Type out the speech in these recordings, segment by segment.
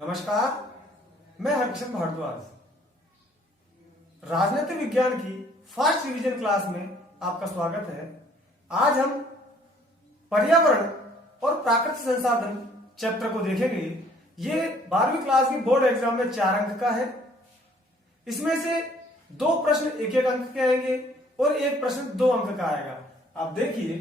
नमस्कार, मैं हरकिशन भारद्वाज। राजनीतिक विज्ञान की फर्स्ट रिवीजन क्लास में आपका स्वागत है। आज हम पर्यावरण और प्राकृतिक संसाधन चैप्टर को देखेंगे। ये 12वीं क्लास की बोर्ड एग्जाम में 4 अंक का है। इसमें से 2 प्रश्न 1-1 अंक के आएंगे और 1 प्रश्न 2 अंक का आएगा। आप देखिए,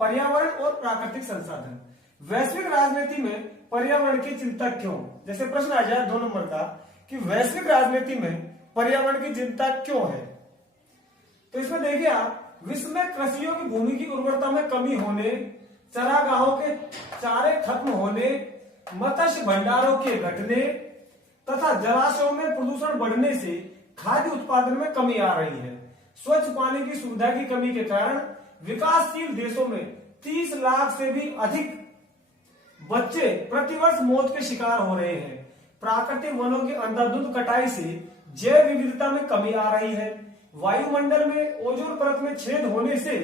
पर्यावरण और प्राकृतिक संसाधन। वैश्विक राजनीति में पर्यावरण की चिंता क्यों? जैसे प्रश्न आ जाए 2 नंबर का कि वैश्विक राजनीति में पर्यावरण की चिंता क्यों है, तो इसमें देखिए आप, विश्व में कृषियों की भूमि की उर्वरता में कमी होने, चरागाहों के चारे खत्म होने, मत्स्य भंडारों के घटने तथा जलाशयों में प्रदूषण बढ़ने से खाद्य उत्पादन में कमी आ रही है। स्वच्छ पानी की सुविधा की कमी के कारण विकासशील देशों में 30 लाख से भी अधिक बच्चे प्रतिवर्ष मौत के शिकार हो रहे हैं। प्राकृतिक वनों की अंधाधुंध कटाई से जैव विविधता में कमी आ रही है। वायुमंडल में ओजोन परत में छेद होने से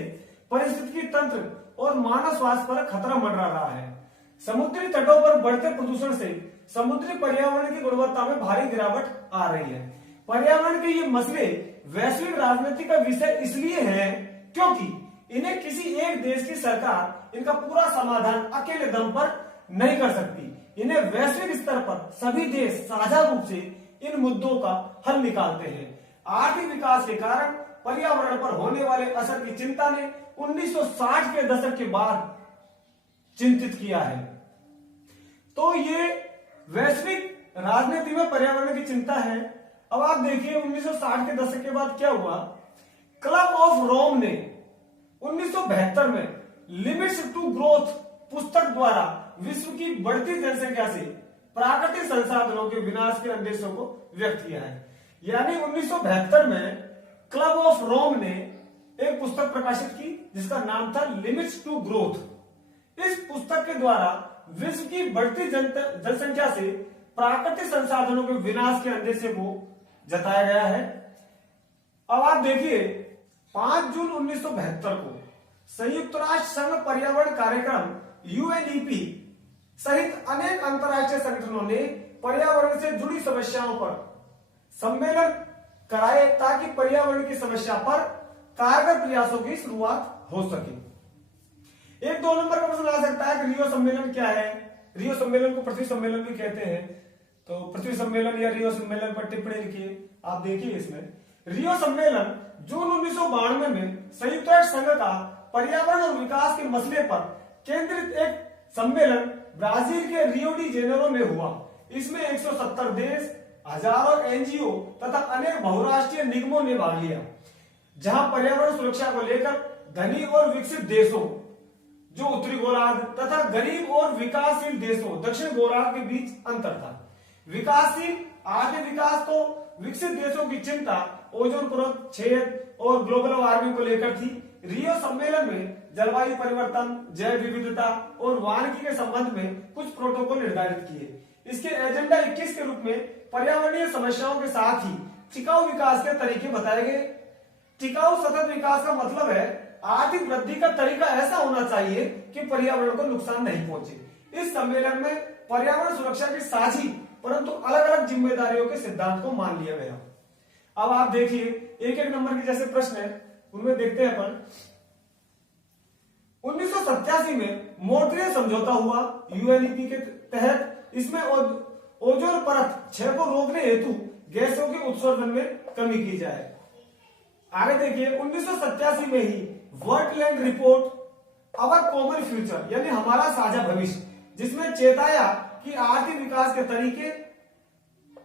पारिस्थितिकी तंत्र और मानव स्वास्थ्य पर खतरा मंडरा रहा है। समुद्री तटों पर बढ़ते प्रदूषण से समुद्री पर्यावरण की गुणवत्ता में भारी गिरावट आ रही है। पर्यावरण के ये मसले वैश्विक राजनीति का विषय इसलिए है क्योंकि इन्हें किसी एक देश की सरकार इनका पूरा समाधान अकेले दम पर नहीं कर सकती। इन्हें वैश्विक स्तर पर सभी देश साझा रूप से इन मुद्दों का हल निकालते हैं। आर्थिक विकास के कारण पर्यावरण पर होने वाले असर की चिंता ने 1960 के दशक के बाद चिंतित किया है। तो ये वैश्विक राजनीति में पर्यावरण की चिंता है। अब आप देखिए 1960 के दशक के बाद क्या हुआ। क्लब ऑफ रोम ने 1972 में लिमिट्स टू ग्रोथ पुस्तक द्वारा विश्व की बढ़ती जनसंख्या से प्राकृतिक संसाधनों के विनाश के अंदेशों को व्यक्त किया है। यानी 1972 में क्लब ऑफ रोम ने एक पुस्तक प्रकाशित की जिसका नाम था लिमिट्स टू ग्रोथ। इस पुस्तक के द्वारा विश्व की बढ़ती जनसंख्या से प्राकृतिक संसाधनों के विनाश के अंदेशे को जताया गया है। अब आप देखिए 5 जून 1972 को संयुक्त राष्ट्र संघ पर्यावरण कार्यक्रम यूएनईपी सहित अनेक अंतरराष्ट्रीय संगठनों ने पर्यावरण से जुड़ी समस्याओं पर सम्मेलन कराए ताकि पर्यावरण की समस्या पर कारगर प्रयासों की शुरुआत हो सके। 1-2 नंबर का प्रश्न आ सकता है कि रियो सम्मेलन क्या है। रियो सम्मेलन को पृथ्वी सम्मेलन भी कहते हैं, तो पृथ्वी सम्मेलन या रियो सम्मेलन पर टिप्पणी लिखिए। आप देखिए इसमें रियो सम्मेलन जून 1992 में संयुक्त राष्ट्र संघ का पर्यावरण और विकास के मसले पर केंद्रित एक सम्मेलन ब्राजील के रियो डी जेनेरो में हुआ। इसमें 170 देश, हजारों एनजीओ तथा अनेक बहुराष्ट्रीय निगमों ने भाग लिया, जहां पर्यावरण सुरक्षा को लेकर धनी और विकसित देशों जो उत्तरी गोलार्ध तथा गरीब और विकासशील देशों दक्षिण गोलार्ध के बीच अंतर था। विकासशील आर्थिक विकास को विकसित देशों की चिंता ओजोन परत छेद और ग्लोबल वार्मिंग को लेकर थी। रियो सम्मेलन में जलवायु परिवर्तन, जैव विविधता और वानिकी के संबंध में कुछ प्रोटोकॉल निर्धारित किए। इसके एजेंडा 21 के रूप में पर्यावरणीय समस्याओं के साथ ही टिकाऊ विकास के तरीके बताए गए। टिकाऊ सतत विकास का मतलब है आर्थिक वृद्धि का तरीका ऐसा होना चाहिए कि पर्यावरण को नुकसान नहीं पहुंचे। इस सम्मेलन में पर्यावरण सुरक्षा की साझी परंतु अलग अलग जिम्मेदारियों के सिद्धांत को मान लिया गया। अब आप देखिए 1-1 नंबर के जैसे प्रश्न है, उनमें देखते हैं अपन। 1987 में मॉन्ट्रियल समझौता हुआ यूएनईपी के तहत। इसमें ओजोन परत क्षय को रोकने हेतु गैसों के उत्सर्जन में कमी की जाए। आगे देखिए 1987 में ही world report our common future यानी हमारा साझा भविष्य, जिसमें चेताया कि आर्थिक विकास के तरीके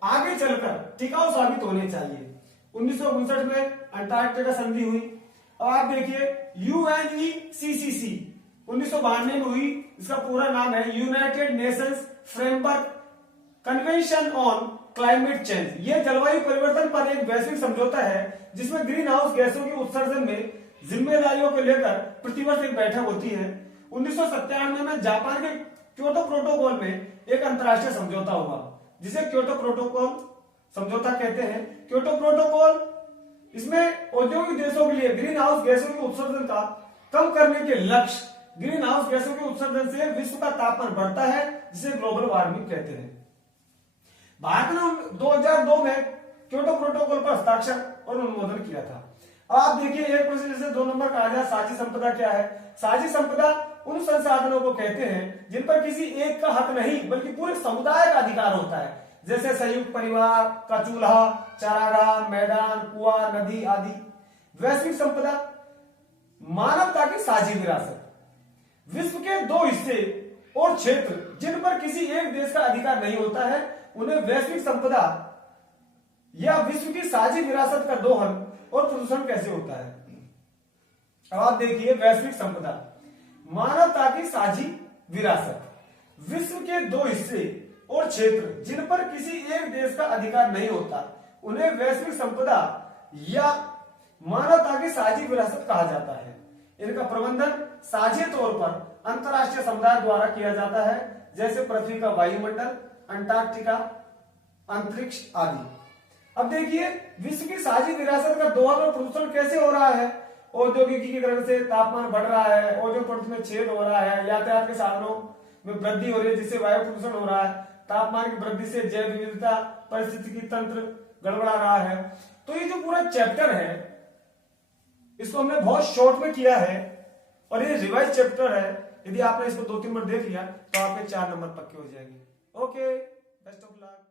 आगे चलकर टिकाऊ साबित होने चाहिए। 1959 में अंटार्कटिका संधि हुई। अब आप देखिए यूएनईसीसीसी 1992 में हुई। इसका पूरा नाम है United Nations framework convention on climate change. यह जलवायु परिवर्तन पर एक वैश्विक समझौता है जिसमें ग्रीन हाउस गैसों के उत्सर्जन में जिम्मेदारियों को लेकर प्रतिवर्ष एक बैठक होती है। 1997 में जापान के क्योटो प्रोटोकॉल में एक अंतरराष्ट्रीय समझौता हुआ जिसे क्योटो प्रोटोकॉल समझौता कहते हैं। क्योटो प्रोटोकॉल इसमें औद्योगिक देशों के लिए ग्रीन हाउस गैसों के उत्सर्जन का कम करने के लक्ष्य, ग्रीन हाउस गैसों के उत्सर्जन से विश्व का तापमान बढ़ता है जिसे ग्लोबल वार्मिंग कहते हैं। भारत ने 2002 में क्योटो प्रोटोकॉल पर हस्ताक्षर और अनुमोदन किया था। अब आप देखिए एक प्रश्न जैसे 2 नंबर का आ जाए, साझी संपदा क्या है? साझी संपदा उन संसाधनों को कहते हैं जिन पर किसी एक का हक नहीं बल्कि पूरे समुदाय का अधिकार होता है, जैसे संयुक्त परिवार का चूल्हा, चारागाह, मैदान, कुआं, नदी आदि। वैश्विक संपदा मानवता की साझी विरासत, विश्व के 2 हिस्से और क्षेत्र जिन पर किसी एक देश का अधिकार नहीं होता है उन्हें वैश्विक संपदा या विश्व की साझी विरासत का दोहन और प्रदूषण कैसे होता है। अब आप देखिए वैश्विक संपदा मानवता की साझी विरासत, विश्व के 2 हिस्से और क्षेत्र जिन पर किसी एक देश का अधिकार नहीं होता उन्हें वैश्विक संपदा या मानवता की साझी विरासत कहा जाता है। इनका प्रबंधन साझे तौर पर अंतरराष्ट्रीय समुदाय द्वारा किया जाता है, जैसे पृथ्वी का वायुमंडल, अंटार्कटिका, अंतरिक्ष आदि। अब देखिए विश्व की साझी विरासत का दोहन और प्रदूषण कैसे हो रहा है। औद्योगिकीकरण से तापमान बढ़ रहा है, ओजोन परत में छेद हो रहा है, यातायात के साधनों में वृद्धि हो रही है जिससे वायु प्रदूषण हो रहा है, तापमान की वृद्धि से जैव विविधता पारिस्थितिकी तंत्र गड़बड़ा रहा है। तो ये जो पूरा चैप्टर है इसको हमने बहुत शॉर्ट में किया है और ये रिवाइज चैप्टर है। यदि आपने इसको 2-3 बार देख लिया तो आपके 4 नंबर पक्के हो जाएंगे। Okay, best of luck.